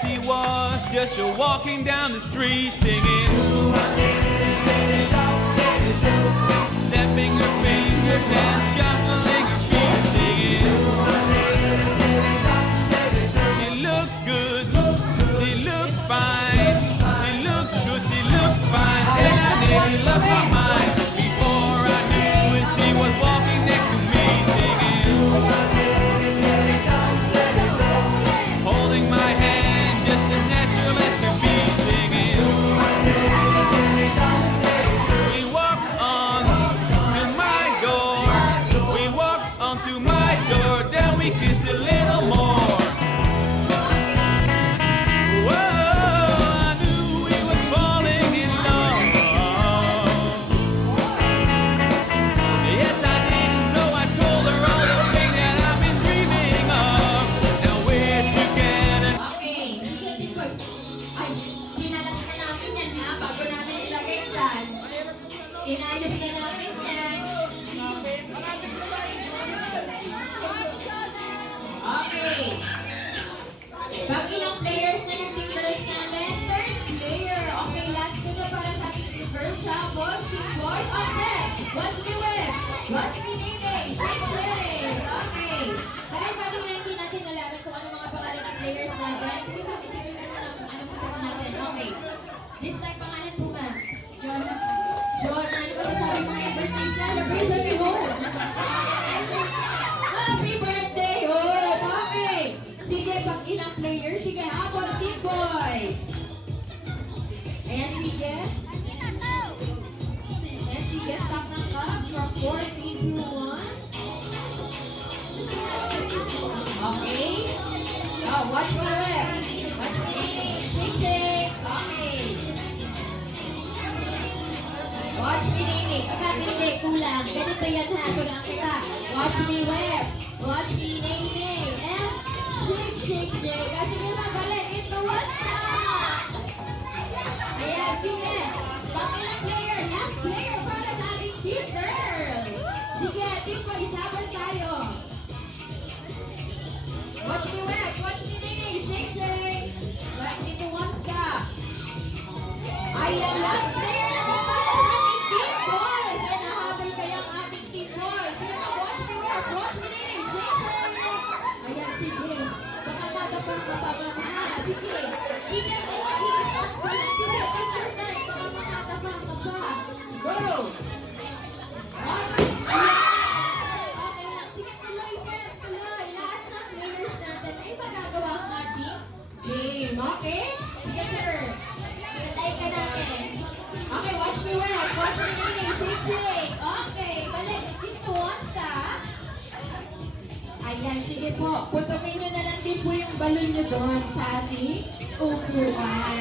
she was just walking down the street singing, stepping her fingers and shuffling her feet singing. She looked good, she looked fine, she looked good, she looked fine, and I nearly lost my mind. Before I knew it, she was walking next to me singing, holding my hand just as natural as could be singing. We walked on to my door, we walked on to my door, then we kissed a little more. Whoa, I knew we were falling in love. Yes, I did, and so I told her all the things that I've been dreaming of. Now we're together. Okay, sige, because, ay, hinalat na namin yan ha, bago namin ilagay dyan. Inayos na namin yan. Okay. Pag ilang players na yung team girls natin? Third player. Okay, last tulo para sa ating first half. Boys, team boys. Okay. Watch me whip. Watch me nene. Shake, shake. Okay. Dahil bago na hindi natin nalaman kung ano mga pangalan ng players natin. Sige po, isipin mo muna kung anong step natin. Okay. This time, pangalan po ba? John, ano ba sasabi mo yung birthday celebration ni Hope? Happy birthday, Hope! Okay. Sige, pag ilang players, sige, habol, team boys. Ayan, sige. Ayan, sige, stop ng cup from 4, 3, 2, 1. Okay. Oh, watch me rep. Watch me nene. Shake, shake. Okay. Watch me nene. Kapag hindi, kulang. Ganito yan ha. Kulang kita. Watch me web. Watch me nene. And shake, shake, shake. Kasi nila balik. Into one stop. Ayan, sige. Pang ilang player. Last player para sa ating team girls. Sige, team ko. Isabal tayo. Watch me web. Watch me nene. Shake, shake. Right into one stop. Ayan, last player na din para sa ating team boys. Ay, nahabol kayang ating team boys. Sige na, watch me web. Watch me nene. Shake, shake. Ayan, sige. Baka madapang ka pa ba ha? Sige. Sige, ay, mag-i-stop pa lang. Sige, take your time. Baka makadapang ka pa. Go! Okay. Okay lang. Sige, tuloy, sir. Tuloy. Lahat ng players natin ay magagawa ang ating game. Okay? Sige, sir. Patay ka namin. Okay, watch me well. Watch me nene. Shake, shake. Okay, balik. Into one stop. Ayan, sige po. Putukin nyo na lang din po yung balon nyo doon sa ating upuan.